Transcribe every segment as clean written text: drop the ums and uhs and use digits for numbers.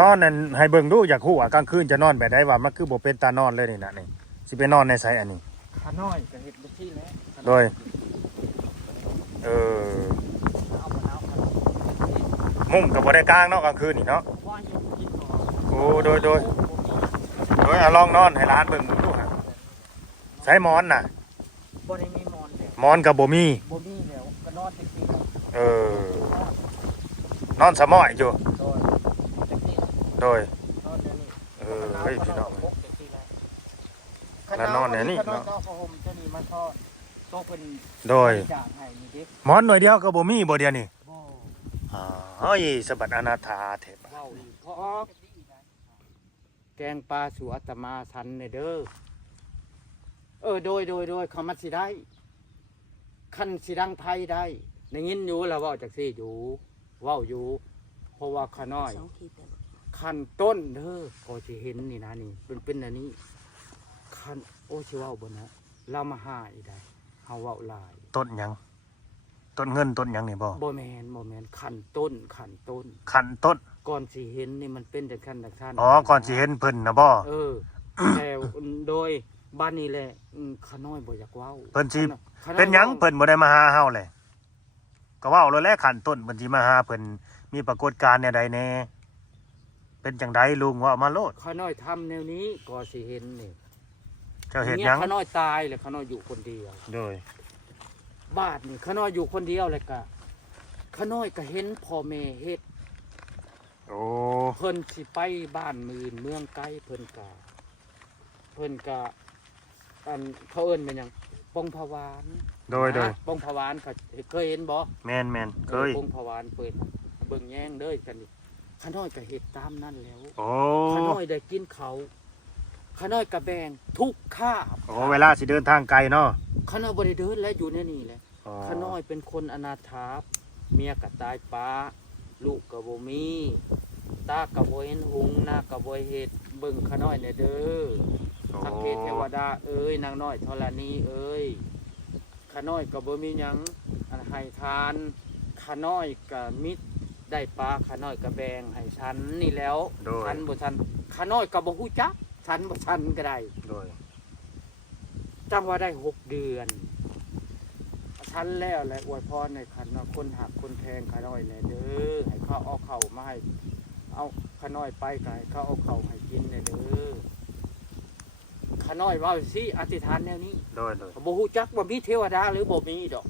นอนนั่นให้เบิ่งดูอยากฮู้ว่ากลางคืนจะนอนแบบใดว่ามันคือบ่เป็นตานอนเลยนี่นะนี่สิไปนอนในไสอันนี้ขาน้อยก็เฮ็ดบ่ที่แล้วโดยเออเอาบ่เอาครับ มุ้งก็บ่ได้กลางเนาะกลางคืนนี่เนาะ ว่าอยู่กินก่อน โอ้โดยลองนอนให้ร้านเบิ่งดูฮะใช้หมอนน่ะ บ่ได้มีมอนแล้ว หมอนก็บ่มี บ่มีแล้วก็นอนจังซี่ครับ เออนอนสมอยอยู่ โดยจังซี่ โดย นอนเดี๋ยวนี้ เฮ้ยพี่น้อง จังซี่แหละ แล้วนอนเนี่ยนี่ เนาะก็ห่มตัวนี้มาทอดโตเพิ่น โดย จางให้นี่เด้ หมอนหน่วยเดียวก็บ่มีบ่เดียวนี่ บ่ เฮ้ยสะบัดอนาถาเถบ เว้าเพราะแกงปลาสู่อาตมาสันเด้อโดยเขามาสิได้คันสิดังไผได้ได้ยินอยู่แล้วเว้าจักซี่อยู่เว้าอยู่เพราะว่าขาน้อยคันต้นเด้อก็สิเห็นนี่นะนี่เป็นอันนี้คันโอ้สิเว้าบ่นะเรามาหาอีได้เฮาเว้าหลาย ต้นหยังต้นเงินต้นหยังนี่บ่ บ่แม่นคันต้น ขันต้น ก่อนสิเห็นนี่มันเป็นจังซั่นจังซั่น อ๋อก่อนสิเห็นเพิ่นนะบ่ แต่โดยบ้านนี้แหละขาน้อยบ่อยากเว้า เพิ่นสิ ขาอย เป็นหยัง ว้า เพิ่นบ่ได้มาหาเฮาเลยก็เว้าแล้วแหละขันต้นเพิ่นสิมาหาเพิ่นมีปรากฏการณ์แนวใดแน่เป็นจังไดลุงว่ามาโลด ขาน้อยทำแนวนี้ก็สิเห็นนี่ เจ้าเฮ็ดหยัง ขาน้อยตายเลยขาน้อยอยู่คนเดียว โดย บ้านนี่ขาน้อยอยู่คนเดียวเลยก็ขาน้อยก็เห็นพ่อแม่เฮ็ด โอ้ เพิ่นสิไปบ้านมืนเมืองไกลเพิ่นก็อันเขาเอิ้นเป็นหยังปงผวาน โดย นะปงผวานก็เคยเห็นบ่ แม่นเคย ปงผวานเปิดเบิ่งแย่งเด้อกันนี่ขาน้อยก็เฮ็ดตามนั้นแล้ว โอ้ ขาน้อยได้กินเขาขาน้อยก็แบ่งทุกคาบ โอ้เวลาสิเดินทางไกลเนาะ ขาน้อยบ่ได้เดินและอยู่ในนี่แหละ อ๋อ ขาน้อยเป็นคนอนาถาเมียก็ตายป้าลูกก็บ่มีตาก็บ่เห็นหุงหน้าก็บ่เฮ็ดเบิ่งขาน้อยแน่เด้อ สักเกตเทวดาเอ้ยนางน้อยธรณีเอ้ยข้าน้อยก็บ่มีหยังอันให้ทานข้าน้อยก็มิตรได้ปลาข้าน้อยก็แบ่งให้ฉันนี่แล้ว โดย ฉันบ่ฉันข้าน้อยก็บ่ฮู้จักฉันบ่ฉันก็ได้ โดย จังว่าได้6 เดือนฉันแล้วแหละอวยพรในขันว่าคนหักคนแพงข้าน้อยแน่เด้อให้เขาเอาเข้าวมาให้เอาข้าน้อยไปก็ให้เขาเอาเข้าวให้กินแน่เด้อข้าน้อยเว้าสิอธิษฐานแนวนี้ โดย บ่ฮู้จักว่ามีเทวดาหรือบ่มีดอก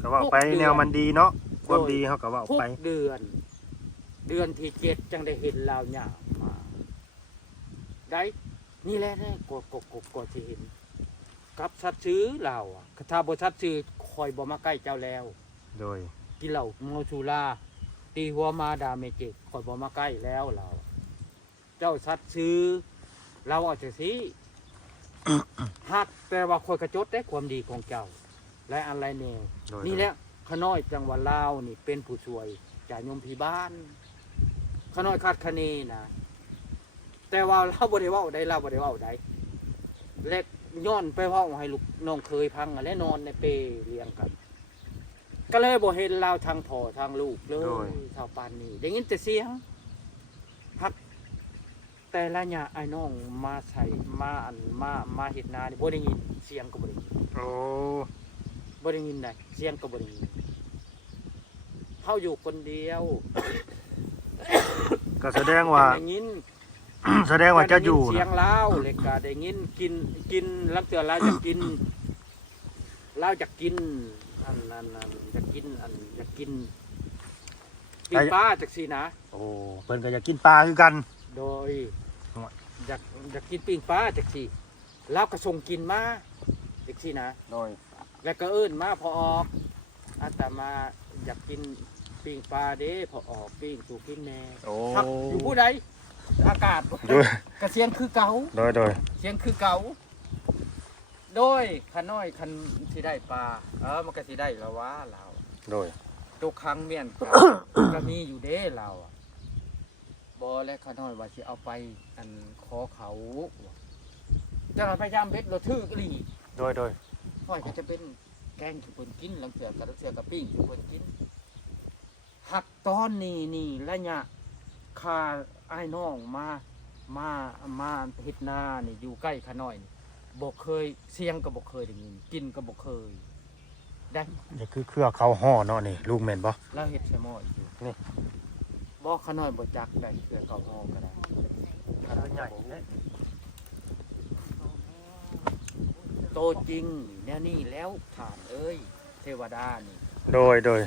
ก็ว่าไปแนวมันดีเนาะความดีเฮาก็ว่า ทุก ไป เดือนที่7จังได้เห็นลาวหญ้ามาได้นี่แหละนะกดสิเห็นกับสัตว์ซื้อลาวอ่ะถ้าบ่สัตว์ซื้อคอยบ่มาใกล้เจ้าแล้ว โดย กินเหล้าเมาสุราตีหัวมาดาเมจิกคอยบ่มาใกล้แล้วเราเจ้าสัตว์ซื้อเราเอาจังซี่ ฮักแต่ว่าคอยกระจดได้ความดีของเจ้า และอะไรแนว โดย นี่แหละขน้อยจังหวัดลาวนี่เป็นผู้ช่วยจ่ายยมพีบ้านขน้อยคาดคะเนนะแต่ว่าเราบ่ได้เว้าได้เราบ่ได้เว้าได้เล็กย้อนไปเว้าให้ลูกน้องเคยพังและนอนในเปเลี้ยงกัน ก็เลยบ่เห็นเราทางพ่อทางลูกเลยชาวปานนี้ได้ยินแต่เสียงฮักแต่ละหยาไอ้น้องมาใส่มาเฮ็ดนานี่บ่ได้ยินเสียงก็บ่ได้ยิน โอ้ บ่ได้ยินได้เสียงก็บ่ได้ยินเฮาอยู่คนเดียว ก็แสดงว่า ได้ยิน แสดงว่าจะอยู่ ได้ยินเสีย นะ งลาวเลยก็ได้ยินกินลังเทื่อลาวจะกินลาวจะกินอันนั้นจะกินปิ้งปลาจักซี่นะ โอ้เพิ่นก็อยากกินปลาคือกัน โดยอยากกินปิ้งปลาจักซี่ลาวก็ส่งกินมาจักซี่นะ โดย แล้วก็เอิ้นมาพอออกอาตมาอยากกินปิ้งปลาเด้พอออกปิ้งสู่กินแน่ โอ้ พักอยู่ผู้ใดอากาศ โดย กระเสียงคือเก่า โดย เสียงคือเก่าโดยขาน้อยคันสิได้ปลามันก็สิได้ละวะเรา โดย ตัวครั้งเมียน ก็มีอยู่เด้เราอะบ่และขาน้อยว่าสิเอาไปอันขอเขาจะพยายามเบ็ดเราถือกอีหลี โดย น้อยก็จะเป็นแกงที่เพิ่นกินลังเสือกับลังเสือกับปิ้งที่เพิ่นกินหักตอนนี้นี่ระยะค่า อ้ายน้องมาเฮ็ดนานี่อยู่ใกล้ขาน้อยนี่บ่เคยเสียงก็บ่เคยได้ยินกินก็บ่เคยได้ นี่คือเครือเขาห่อเนาะนี่ลุงแม่นบ่ แล้วเฮ็ดใส่หม้ออีกอยู่ นี่ บ่ขาน้อยบ่จักได้เกิดเข้าห้องก็ได้ขาน้อยใหญ่โตจริงแนวนี้แล้วฐานเอ้ยเทวดานี่ โดย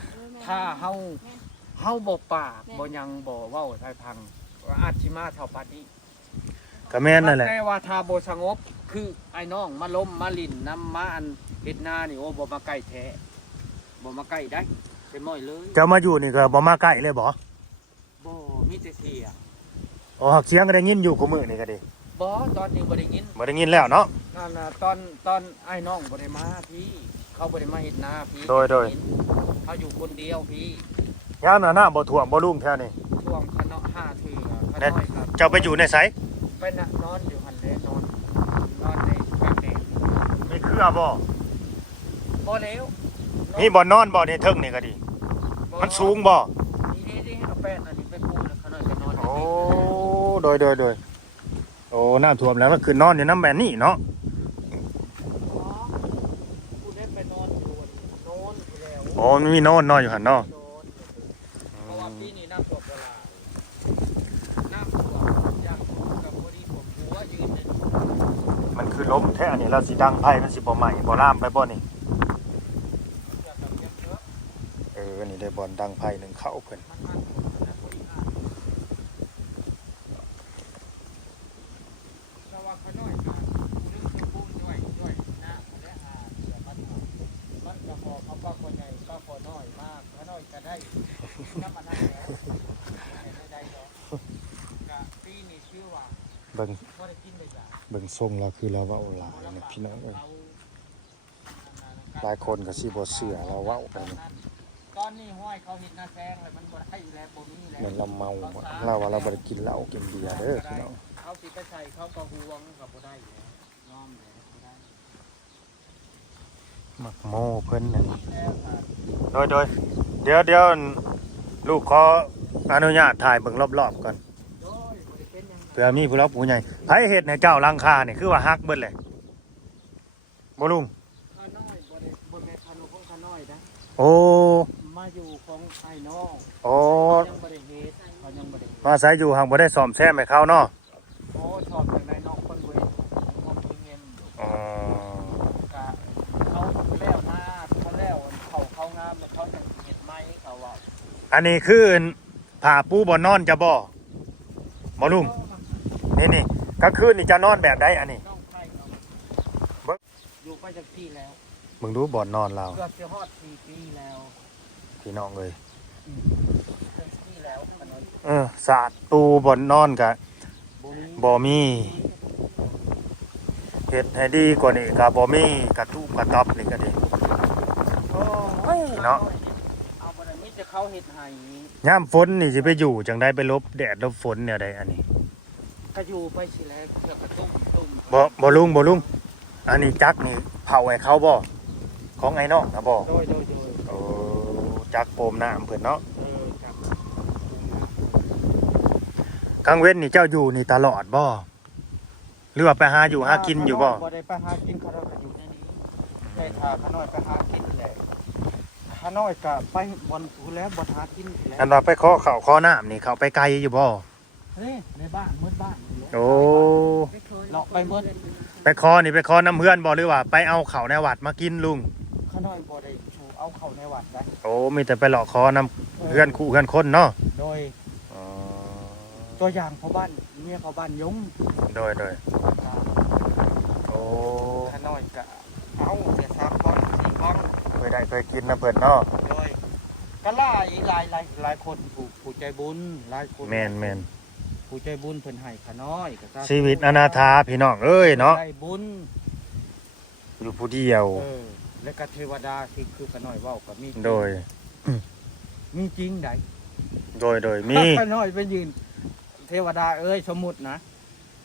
ถ้าเฮาบ่ปากบ่หยังบ่เว้าให้พังอาจสิมาเท่าปานนี้ ก็แม่นนั่นแหละ แต่ว่าถ้าบ่สงบคือไอ้น้องมาล้มมาลิ่นน้ำมาอันเฮ็ดนานี่โอ้บ่มาใกล้แท้บ่มาใกล้ได้เป็นม้อยเลย เจ้ามาอยู่นี่ก็บ่มาใกล้เลยบ่ บ่มีแต่เสียง อ๋อหักเสียงก็ได้ยินอยู่คู่มื้อนี่ก็ดี บ่ตอนนี้บ่ได้ยิน บ่ได้ยินแล้วเนาะ นั่นน่ะตอนไอ้น้องบ่ได้มาพี่เขาบ่ได้มาเฮ็ดนาพี่ โดย เขาอยู่คนเดียวพี่ ยามหน้าน้าบ่ท่วมบ่ลุงแถวนี้ ช่วงขะเนาะ5เทื่อขะ แน่ น้อยครับ เจ้าไปอยู่ในไส ไปน่ะนอนอยู่หั่นแหละนอนในกางแดด มีเครือบ่ บ่แล้ว มีบ่อนอนบ่ในเทิงนี่ก็ดี มันสูงบ่ นี่เอาแป้นอันนี้ไปปูแล้วขะน้อยไปนอน โอ้โดยโอ้น้าท่วมแล้วก็คือนอนอยู่น้ำแบบนี้เนาะ กูได้ไปนอนอยู่นอนอยู่แล้ว โอ้มันมีนอนอยู่หั่นเนาะ นอนเพราะว่าปีนี้น้ำท่วมเวลาน้ำท่วมอย่างกับพอดีผมหัวยืนเนี่ย มันคือลมแท้อันนี้เราสิดังไผมันสิบ่ไหม้บ่ลามไปบ่นี่ อยากแบบเยอะ อันนี้ได้บ่อนดังไผหนึ่งเขาเพิ่น มันนะพอดีแต่ว่าเขาน้อยค่ะเรื่องจะปุ้มด้วยนะและเดี๋ยวมันจะพอเขาป้าคนใหญ่ป้าคนน้อยมากเขาน้อยจะได้น้ำมันนั่นแล้วไม่ได้หรอกกะปีนี้ชื่อว่า เบิ่ง บ่ได้กินเลยจ้ะ เบิ่งทรงเราคือเราเว้าหลายนะพี่น้องเอ้ยหลายคนก็สิบ่เชื่อเราเว้าไปนี่ ตอนนี้ห้อยเขาเห็นหน้าแซงเลยมันบ่ได้แล้วบ่มีแล้ว เหมือนเราเมาเราว่าเราบ่ได้กินเหล้ากินเบียร์เด้อพี่น้อง เขาสิไปใส่เขาก็ห่วงก็บ่ได้แล้วยอมแล้วบ่ได้ มักโม่เพิ่นนั่น แล้วค่ะ โดยเดี๋ยวลูกขออนุญาตถ่ายเบิ่งรอบๆก่อน โดยบ่ได้เป็นหยัง เผื่อมีผู้รับผู้ใหญ่ไผเฮ็ดให้เจ้าหลังคานี่คือว่าฮักเบิดเลยบ่ลุง ข้าน้อยบ่ได้บ่แม่นขนมของข้าน้อยนะ โอ้ มาอยู่ของไอ้น้อง โอ้ ยังบ่ได้เฮ็ดเขายังบ่ได้ มาอาศัยอยู่ห่างบ่ได้ซ่อมแซมให้เขาเนาะ โอ้ชอบจังไดน้องเพิ่นบ่เฮ็ดผมมีเงินอยู่ อ๋อก ะเขาแล้วมาเขาแล้วเขางามแล้วเขาจะเฮ็ดไหมเขาว่า อันนี้คือผ้าปูบ่นอนจะบ่ลุงนี่ก็คืนนี่จะนอนแบบใดอันนี้ น้องไผ่เนาะ เบิ่ง อยู่ไปจากที่แล้ว มึงดูบ่นอนเรา เกือบจะฮอด4 ปีแล้ว พี่น้องเอ้ย เป็นปีแล้วขนม สาดตูบ่นอนก็ บ่มี บ่มีเฮ็ดให้ดีกว่านี้ก็บ่มีกระทุกกระต๊อบนี่ก็ดี โอ้ย เนาะ เอาบ่ได้มีแต่เขาเฮ็ดให้ ยามฝนนี่สิไปอยู่จังได๋ไปหลบแดดหลบฝนแนวใดอันนี้ ก็อยู่ไปสิแล้วเพื่อกระตุ้ม บ่ลุงอันนี้จักนี่เผาให้เขาบ่ของไอ้น้องนะบ่ โดย โอ้จักโปมน้ำเพิ่นเนาะ ครับ กลางเว้นนี่เจ้าอยู่นี่ตลอดบ่หรือว่าไปหาอยู่หากินอยู่บ่ บ่ได้ไปหากินเขาเราก็อยู่ในนี้ได้พาขาน้อยไปหากินแหละขาน้อยก็ไปบ่อนผู้แล้วบ่หากินแล้ว อันว่าไปขอข้าวขอน้ำนี่เขาไปไกลอยู่บ่ เฮ้ยในบ้านมืดบ้านนี่แหละ โอ้ เลาะไปมืด ไปขอนี่ไปขอน้ำเพื่อนบ่หรือว่าไปเอาข้าวในวัดมากินลุง ขาน้อยบ่ได้ชูเอาเข้าในวัดได้ โอ้มีแต่ไปหลอกขอน้ำเพื่อนคู่เพื่อนคนเนาะ โดย อ๋อ ตัวอย่างเขาบ้านเมียเขาบ้านยง โดยโอ้ ขาน้อยก็เอาเสีย3คน4คน เคยกินนะเพิ่นเนาะ โดยก็หลายคนผู้ใจบุญหลายคน แม่น ผู้ใจบุญเพิ่นให้ขาน้อยก็ ชีวิตอนาถาพี่น้องเอ้ยเนาะ ได้บุญ อยู่ผู้เดียว และก็เทวดาคือขาน้อยเว้าก็มี โดย มีจริงได้ มี ขาน้อยไปยืน เทวดาเอ้ยสมมุตินะ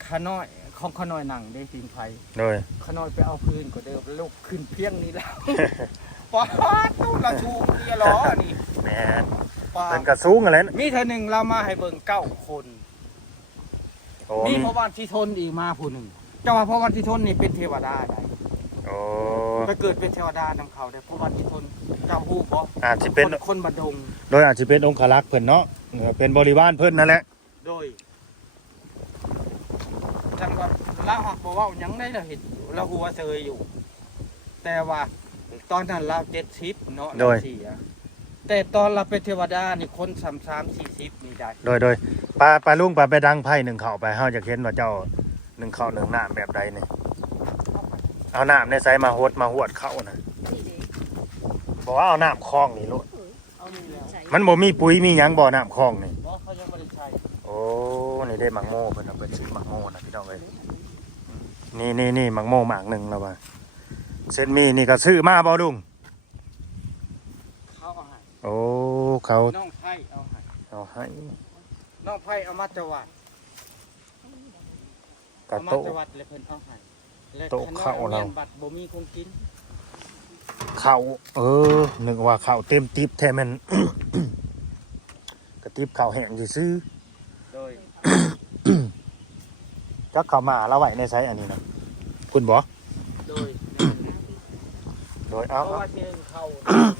ขาน้อยของขาน้อยนั่งได้ปีนไผ โดย ขาน้อยไปเอาพื้นก็เดิมลุกขึ้นเพียงนี้แล้ว ปาดตู้ละชูเรียล้อนี่ แม่น ปา เพิ่ ด นก็สูงอะไร มีเท่านึงเรามาให้เบิ่ง9 คน โอ้ มี มี พระวันที่ทนอีกมาผู้หนึ่งเจ้าว่าพระวันที่ทนนี่เป็นเทวดาได้ โอ้ ไปเกิดเป็นเทวดานำเขาได้พระวันที่ทนเจ้าฮู้บ่ อาจสิเป็น คนบัดดง โดยอาจสิเป็นองครักษ์เพิ่นเนาะเป็นบริวารเพิ่นนั่นแหละ โดยจังว่าเราหักบอกว่าหยังได้เราเห็นเราหัวเซยอยู่ แต่ว่าตอนนั้นเรา70เนาะเราเสียแต่ตอนเราเป็นเทวดานี่คน30-40นี่ได้ โดยปลาลุงไปดังไพ่หนึ่งเข่าไปเฮาจะเห็นว่าเจ้าหนึ่งเข่าหนึ่งน้ำแบบใดนี่เอาน้ำในใส่มาหดมาหวดเข้านะบอกว่าเอาน้ำคลองนี่โลด เอานี่แล้ว มันบ่มีปุ๋ยมีหยังบ่น้ำคลองนี่ เพราะเขายังไม่ได้ใช้ โอ้นี่ได้หมักโม่เพิ่นเอาไปซื้อหมักโม่นะพี่น้องเอ้ยนี่หมักโม่หมากหนึ่งแล้วว่าเส้นมีนี่ก็ซื้อมาบ่ลุง เขาเอาให้ โอ้เขา น้องไผ่เอาให้ เอาให้ น้องไผ่เอามาจังหวัด กระ เอามา โตะ จังหวัดเลยเพิ่นเอาให้และ โต๊ะเข้าเรา ขนมบัตรบ่มีคงกิน เขานึกว่าเขาเต็มติ๊บแท้แม่น กระติบเขาแห้งซื่อ โดย จักเข้ามาแล้วไว้ในไซอันนี้นะคุณบ่ โดย โดย เพ เอา ราะว่าที่เข้า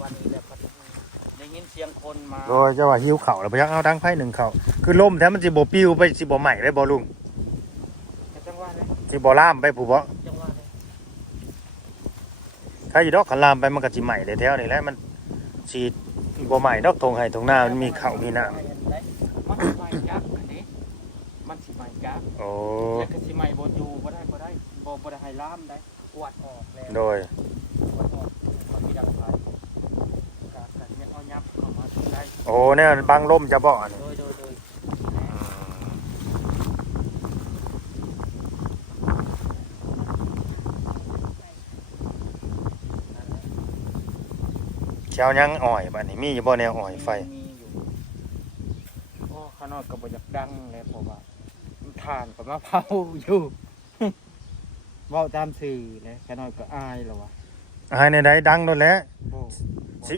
วันนี้แหละพัดได้ยินเสียงคนมา โดยจะว่าหิวเข่าวแล้วพยักเอาดังไพ่หนึ่งเข่าวคือลมแท้มันสิบ่ปิ้วไปสิบ่ใหม่ไปบ่ลุง จังหวะเลย สิบ่ล่ามไปผู้บ่ จังหวะเลย ถ้าอยู่ดอกคันล่ามไปมันก็สิใหม่ได้แถวนี่แหละมันสิบ่ใหม่ดอกทงให้ทงหน้ามันมีข้าวมีน้ำ มันสิใหม่ยักษ์อันนี้มันสิใหม่ยักษ์ โอ้ แต่ก็สิใหม่บ่อยู่บ่ได้บ่ได้ให้ล้ามได้กวาดออกแล้ว โดย กวาดออกมันมีดังไฟกะเนี่ยเอายับเข้ามาได้ โอ้เนี่ยบังลมจะบ่นี่ โดยเช้ายังอ่อยบัดนี้มีอยู่บ่แนวอ่อยไฟ มีอยู่พ่อข้างนอกก็บ่อยากดังเลยเพราะว่ามันทานกับมะพร้าวอยู่ เว้าตามสื่อเลยข้างนอกก็อายแล้ววะ อายในใดดังโดนแล้ว โอ้ สิ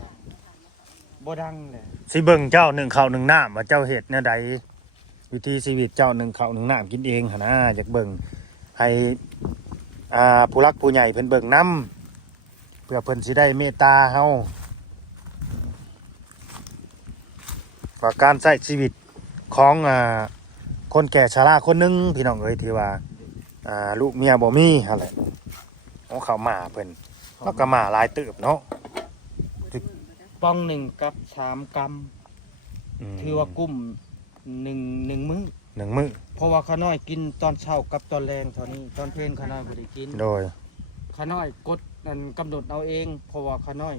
บ่ดังเลย สิเบิ่งเจ้าหนึ่งข้าวหนึ่งน้ำว่าเจ้าเฮ็ดแนวใดวิธีชีวิตเจ้าหนึ่งข้าวหนึ่งน้ำกินเองหั่นนะอยากเบิ่งให้ผู้รักผู้ใหญ่เพิ่นเบิ่งนำเพื่อเพิ่นสิได้เมตตาเฮาว่าการใช้ชีวิตของคนแก่ชราคนหนึงพี่น้องเอ้ยที่ว่าลูกเมียบ่มีหั่นแหละของเขาหมาเพิ่นแล้วก็หมาหลายเติบเนาะ ป้องหนึ่งกับ3 กรัมถือว่ากุ้มหนึ่งมื้อ หนึ่งมื้อ เพราะว่าข้าน้อยกินตอนเช้ากับตอนแรงเท่านี้ตอนเพลนข้าน้อยบ่ได้กิน โดย ข้าน้อยกดนั่นกำหนดเอาเองเพราะว่าข้าน้อย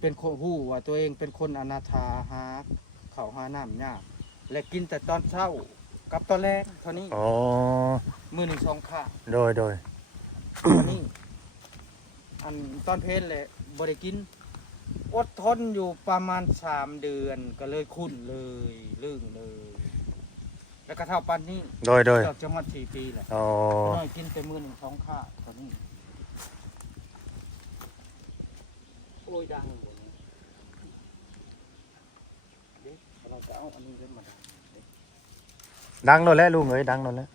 เป็นคนฮู้ว่าตัวเองเป็นคนอนาถาหาข้าวหาน้ำยากและกินแต่ตอนเช้ากับตอนแรงเท่านี้ อ๋อ มื้อหนึ่ง2 ข้าว โดย เท่านี้อันตอนเพลนแหละบ่ได้กินอดทนอยู่ประมาณ3 เดือนก็เลยคุ้นเลยลื่นเลย แล้วก็เท่าปันนี้ โดย เกือบจะหมด4 ปีแหละ อ๋อ น้อยกินแต่มื้อหนึ่ง2 ข้าวตอนนี้โอ้ยดังหมดเลยเด็กเราจะเอาอันนี้เล่นมาดัง ดังโลดแล้วลุงเอ้ยดังโลดแล้ว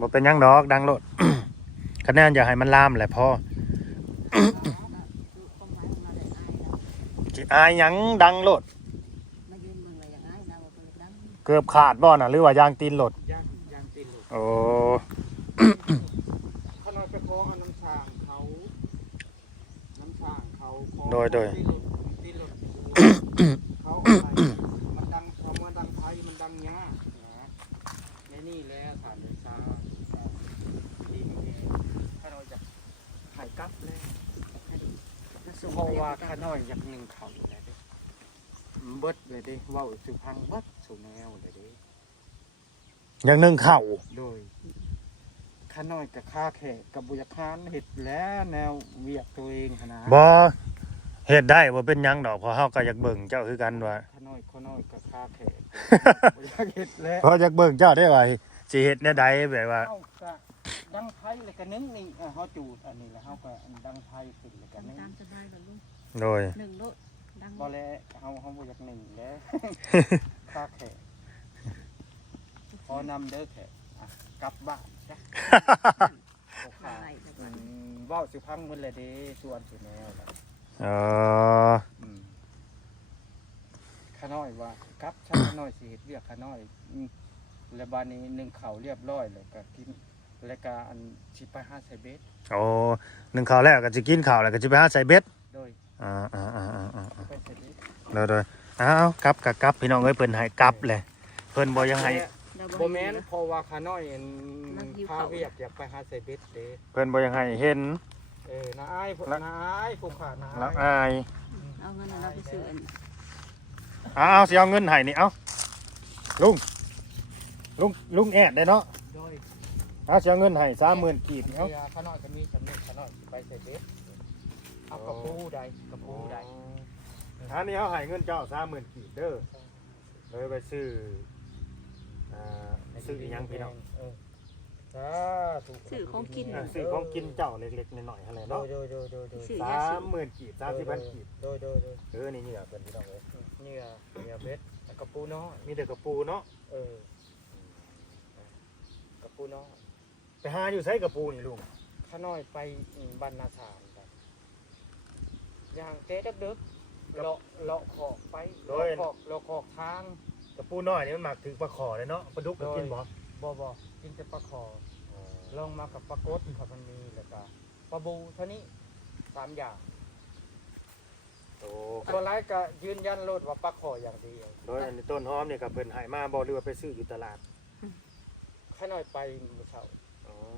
บ่เป็นหยังดอกดังโลด คะแนนอย่าให้มันลามแหละพอ สิอายหยังดังโลดเกือบขาดบ่น่ะหรือว่ายางตีนโลด ย่างตีนลูก โอ้ เขาน้อยไปขอเอาน้ำช่างเขาขอ โดย ตีนลูกเขาอะไรมันดังเขามาดังไทยมันดังยากนะในนี่แหละฐานไฟฟ้าดีมันดีถ้าเราจะหายกลับเลยเพราะว่าข้าน้อยอยากหนึ่งเขาอยู่แล้วเด้เบิดเลยเด้เว้าสุพังเบิดสุแนวเลยเด้ อย่างหนึงเข้า โดยข้าน้อยกับข้าแขกกับบุญคานเห็ดแล้วแนวเวียกตัวเองหั้นนะ บ่เฮ็ดได้บ่เป็นหยังดอกเพราะเฮาก็อยากเบิ่งเจ้าคือกันว่า ข้าน้อยกับข้าแขกบุญเห็ดแล้ว เพราะอยากเบิ่งเจ้าได้ว่าสิเฮ็ดแนวใดแบบว่า เฮาก็ดังไพ่เลยกันนึงนี่เฮาจูดอันนี้แล้วเฮาก็ดังไพ่ขึ้นเลยกันนึง ตามสบายกับลูก โดย หนึ่งโลดดัง บ่แล้วเฮาบ่อยากหนึ่งแล้วข้าแขก อนำเด้อแขกอ่ะกลับบ้านจ้ะโอ้ค่ะ ได้แต่ อื ว่าม เว้าสิพังเพิ่นเลยเด้ชวนสิแนวล่ะ เออ ขาน้อยว่ากับชาขาน้อยสิเฮ็ดเวียกขาน้อยแล้วบัดนี้นึ่งข้าวเรียบร้อยแล้วก็กินแล้วก็อันสิไปหาใส่เบ็ด โอ้นึ่งข้าวแล้วก็สิกินข้าวแล้วก็สิไปหาใส่เบ็ด โดย อ่า ไปใส่เบ็ด โดยอ้าวกลับก็กลับพี่น้องเอ้ยเพิ่นให้กลับแหละเพิ่นบ่ยังให้ เรา บ่แม่นเพราะว่าขาน้อยอัน มันหิว พา ข้าว เวียกอยากไปหาใส่เบ็ดเด้ เพิ่นบ่ยังให้เห็น น้าอ้ายน้าอ้ายผู้ขาน้า แล้ว อ้าย อาย เอาเงินเราไปซื้ออัน เอาสิเอาเงินให้นี่เอาลุงแอดได้เนาะ โดย เอาสิเอาเงินให้30,000กีบ เอา เอา ขาน้อยก็มีสำนึกขาน้อยสิไปใส่เบ็ดเอากระปูใดกระปูใด อันนี้เอาให้เงินเจ้า30,000กีบเด้อเลยไปซื้อซื้ออีหยังพี่น้อง สาธุ ซื้อของกิน ซื้อของกินเจ้าเล็กๆน้อยๆหั่นแหละเนาะ โดย ซื้อยาสูบ 30,000กีบ30,000กีบ โดย นี่เหงื่อเพิ่นพี่น้องเอ้ย เนี่ยเบ็ดกระปูน้อย มีแต่กระปูเนาะ กระปูน้อย ไปหาอยู่ไสกระปูนี่ลุง ข้าน้อยไปบ้านนาสานไปย่างเต๊ะดึกเลาะขอกไปเลาะขอกทาง กระปูน้อยนี่มันมักถึงปลาขอเลยเนาะปลาดุกก็กินบ่ บ่กินแต่ปลาคอลองมากับปลากดครับมันมีแล้วก็ปลาบูเท่านี้3อย่าง โอ้ ตัวร้ายก็ยืนยันโลดว่าปลาคออย่างเดียว โดยอันนี้ต้นหอมเนี่ยกับเพิ่นให้มาบ่หรือว่าไปซื้ออยู่ตลาด ข้าน้อยไปมื้อเช้า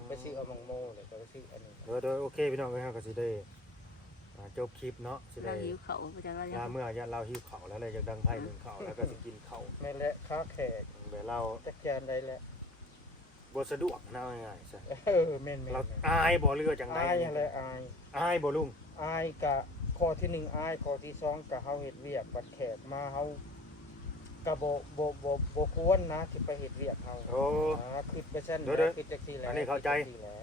ไปซื้อเอามังโมแล้วก็ไปซื้ออันนี้ โดยโอเคพี่น้องเอ้ยเฮาก็สิได้จบคลิปเนาะสิ เรา ได้ หิวเขาเพราะฉะนั้น ยาเมื่อยาเราหิวข้าวแล้วเลยอยากดังไผหนึ่งข้าวแล้วก็สิกินข้าว แม่และค้าแขก แบบเรา จักแจนได้แหละ บ่สะดวกนะเอาง่ายๆซะ แม่น เราอายบ่เรือจังได๋ อายอะไรอาย อายบ่ลุง อายกะข้อที่หนึ่งอายข้อที่สองกะเฮาเฮ็ดเวียกบัดแขกมาเฮากะบ่ควรนะที่ไปเฮ็ดเวียกเฮา โอ้ คิดไปซั่น เดี๋ยว คิดจังซี่แหละ อันนี้เข้าใจ คิดจังซี่แหละ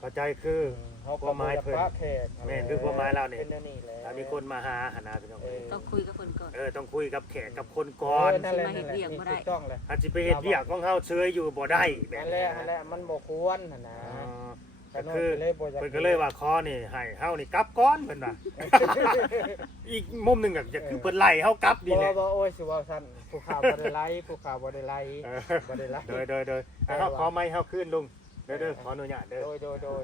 เข้าใจคือ เฮา ความหมายเพิ่น ป้าแขก แม่นคือความหมายเราเนี่ย เป็นอันนี้แหละ ถ้ามีคนมาหาหนนาพี่น้องเอ้ย ต้องคุยกับคนก่อน ต้องคุยกับแขกกับคนก่อน นั่นแหละ สิมาเฮ็ดเวียกบ่ได้ ถูกต้องเลย อาจสิไปเฮ็ดเวียกของเฮาเชยอยู่บ่ได้แบบ นั่นแหละนั่นแหละมันบ่ควรหั่นนะ อ๋อ แต่ ก็ น้อย คือ ก็เลยบ่อยาก เพิ่นก็เลยว่าคอนี่ให้เฮานี่กลับก่อนเพิ่นว่า อีกมุมหนึงก็จะคือเพิ่นไล่เฮากลับดี บ่ แหละ โอ้ยสิว่าซั่นผู้ข่าวบ่ได้ไล่ผู้ข่าวบ่ได้ไล่บ่ได้ไล่ โดยเฮาขอไม้เฮาคืนลุงเด้อขออนุญาตเด้อ โดย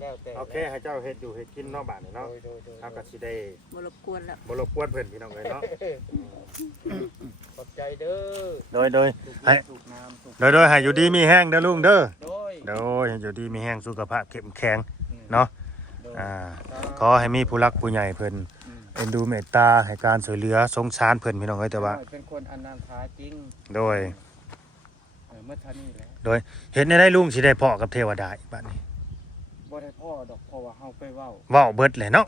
แล้วแต่ โอเคให้เจ้าเฮ็ดอยู่เฮ็ดกินเนาะบาดนี้เนาะ โดย เฮาก็สิได้ บ่รบกวนแล้ว บ่รบกวนเพิ่นพี่น้องเอ้ยเนาะ ขอบใจเด้อ โดย ให้ ถูกน้ำถูก โดยให้อยู่ดีมีแห้งเด้อลุงเด้อ โดย โดยให้อยู่ดีมีแห้งสุขภาพเข้มแข็งเนาะ โดย ขอให้มีผู้รักผู้ใหญ่เพิ่นเอ็นดูเมตตาให้การช่วยเหลือสงสารเพิ่นพี่น้องเอ้ยแต่ว่า เป็นคนอนันทาจริง โดย เมื่อเท่านี้แหละ เห็นได้ลุงสิได้เพาะกับเทวดาอีกบัดนี้ บ่ได้พ่อดอกเพราะว่าเฮาไปเว้า เว้าเบิดเลยเนาะ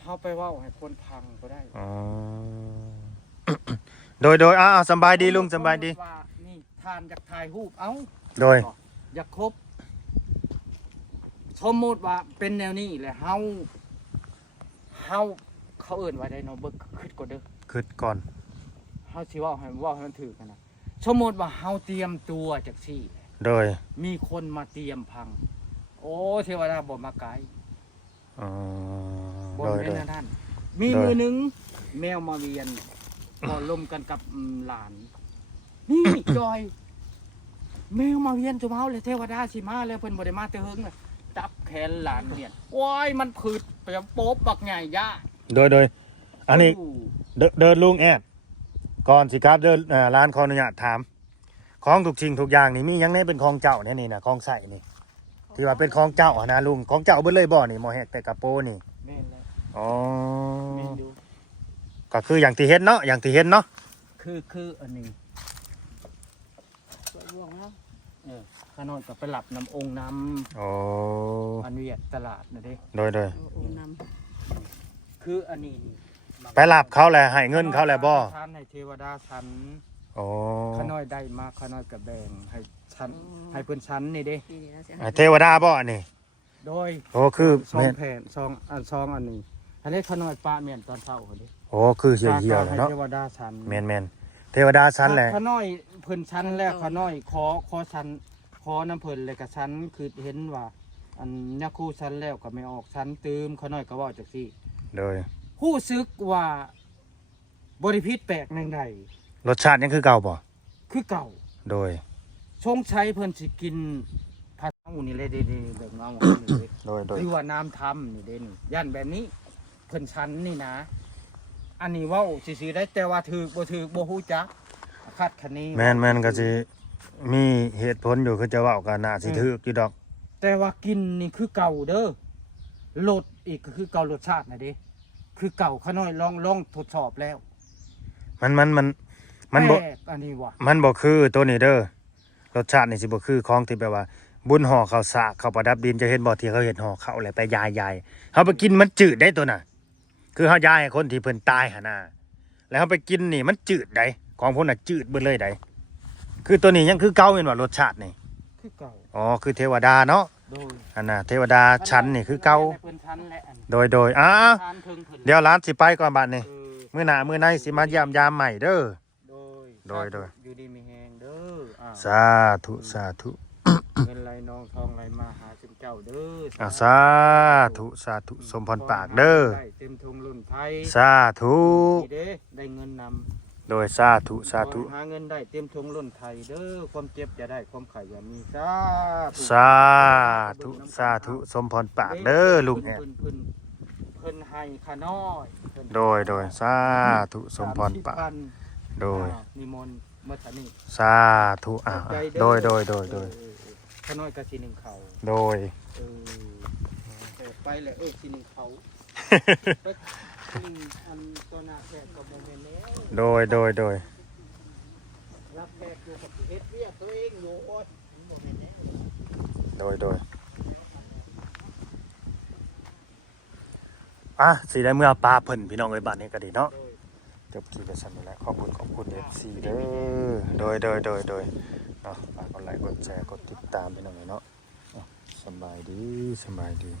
เฮาไปเว้าให้คนพังก็ได้ อ๋อ โดยสำบายดีลุงสำบายดี ว่านี่ทานอยากถ่ายรูปเอ้า โดย อยากครบสมมุติว่าเป็นแนวนี้แหละเฮาเขาเอิ้นว่าได้เนาะเบิ่งคิดก่อนเด้อ คิดก่อน เฮาสิเว้าให้มันถูกกันนะสมมุติว่าเฮาเตรียมตัวจักซี่ โดย มีคนมาเตรียมพัง โอ้เทวดาบ่มาไกล อ๋อ บ่ โดย เป็นอันนั้นมี โดย มือหนึงแมวมาเวียนพอลมกันกับหลาน นี่ จอย แมวมาเวียนจุเฮาเลยเทวดาสิมาแล้วเพิ่นบ่ได้มาแต่เฮิงเลยจับแขนหลานเนี่ยโอ้ยมันผืดไปโป๊บบักใหญ่ย่า โดยอันนี้ เดินลุงแอดก่อนสิครับเดินร้านขออนุญาตถาม ของทุกสิ่งทุกอย่างนี่มีหยังแน่เป็นของเจ้าแน่นี่นะของใส่นี่ ที่ว่าเป็นของเจ้าอะนะลุงของเจ้าเบิดเลยบ่นี่หมอแหกแต่กระโปรงนี่ แม่นแล้ว อ๋อ แม่นอยู่ ก็คืออย่างที่เห็นเนาะอย่างที่เห็นเนาะ คืออันนี้ สวยบ่วงแล้ว ข้าน้อยก็ไปหลับน้ำองค์น้ โอ้ ำอันเวียดตลาดนะเด้ โดย โอ้นำ คืออันนี้นี่ ไปหลับเขาแหละให้เงินเขาแหละบ่ ทานให้เทวดาฉัน โอ้ ข้าน้อยได้มาข้าน้อยก็แบ่งให้ฉันให้เพิ่นฉันนี่เด้ นี่นะสิ ให้เทวดาบ่อันนี้ โดย โอ้คือ ซอง แม่น แผ่นซองอันนี้อันนี้ข้าน้อยป้าแม่นตอนเช้าคนนี้ โอ้คือเหี่ยวๆแล้วเนาะ เทวดาฉัน แม่น เทวดาชั้นแหละ ขาน้อยเพิ่นชั้นแล้วขาน้อยขอชั้นขอน้ำเพิ่นเลยกับชั้นคือเห็นว่าอันยักคู่ชั้นแล้วก็ไม่ออกชั้นตืมขาน้อยก็เว่าจังซี่ โดย รู้สึกว่าบริพิษแปลกแนงใด รสชาติยังคือเก่าบ่ คือเก่า โดย ชงใช้เพิ่นสิกินผัดเงานี่เลยเด้แบบเงาอันนี้เลย โดย หรือว่าน้ำทำนี่เด้นี่ย่านแบบนี้เพิ่นชั้นนี่นะ อันนี้เว้าซื่อๆได้แต่ว่าถูกบ่ฮู้จักคาดคะเน แม่นก็สิมีเหตุผลอยู่คือจะเว้ากันน่าสิถูกอยู่ดอก แต่ว่ากินนี่คือเก่าเด้อรสอีกก็คือเก่ารสชาตินะเด้คือเก่าขาน้อยลองทดสอบแล้ว มันบ่ แปลกอันนี้ว่ะ มันบ่คือตัวนี้เด้อรสชาตินี่สิบ่คือของที่แบบว่า บุญห่อข้าวสากข้าวประดับดินจะเห็นบ่ที่เขาเฮ็ดห่อข้าวอะไรไปยายเฮาไปกินมันจืดได้ตัวน่ะ คือเฮายายให้คนที่เพิ่นตายหั่นน่ะแล้วเฮาไปกินนี่มันจืดได้ของพวกน่ะจืดเบิดเลยได้คือตัวนี้ยังคือเก่าแม่นว่ารสชาตินี่ คือเก่า อ๋อคือเทวดาเนาะ โดย อันน่ะเทวดาชั้นนี่คือเก่า เพิ่นชั้นและอัน โดยอ้า ทานเพิ่งเพิ่น เดี๋ยวร้านสิไปก่อนบัดนี้ เออ มื้อหน้ามื้อในสิมายามใหม่เด้อ โดย อยู่ดีมีแฮงเด้ออ้าว สาธุ เงินไหลนองทองไหลมาหาซึ่งเจ้าเด้อ สาธุสมพรปากเด้อ ได้เต็มทงรุ่นไทย สาธุ นี่เด้ได้เงินนำ โดยสาธุ หาเงินได้เต็มทงรุ่นไทยเด้อความเจ็บอย่าได้ความไข่อย่ามีสาธุ สมพรปากเด้อลุงแอด เพิ่นให้ขาน้อยเพิ่น โดยสาธุสมพรปาก 30,000 โดย นิมนต์มาทางนี้ สาธุโดย ขาน้อยก็สิหนึ่งเขา โดย เออแต่ไปแล้วสิหนึ่งเขาไปหนึ่งอันตัวหน้าแขกกับโมเมนต์แล้ว โดย รับแขกอยู่กับเฮ็ดเวียกตัวเองอยู่โอ๊ยโมเมนต์แล้ว โดยสิได้เมื่อปลาเพิ่นพี่น้องเอ้ยบัดนี้ก็ดีเนาะ จบคลิปไปสั่นนี่แหละขอบคุณ FC เด้อโดยเนาะฝากกดไลค์กดแชร์กดติดตามพี่น้องเนาะสบายดี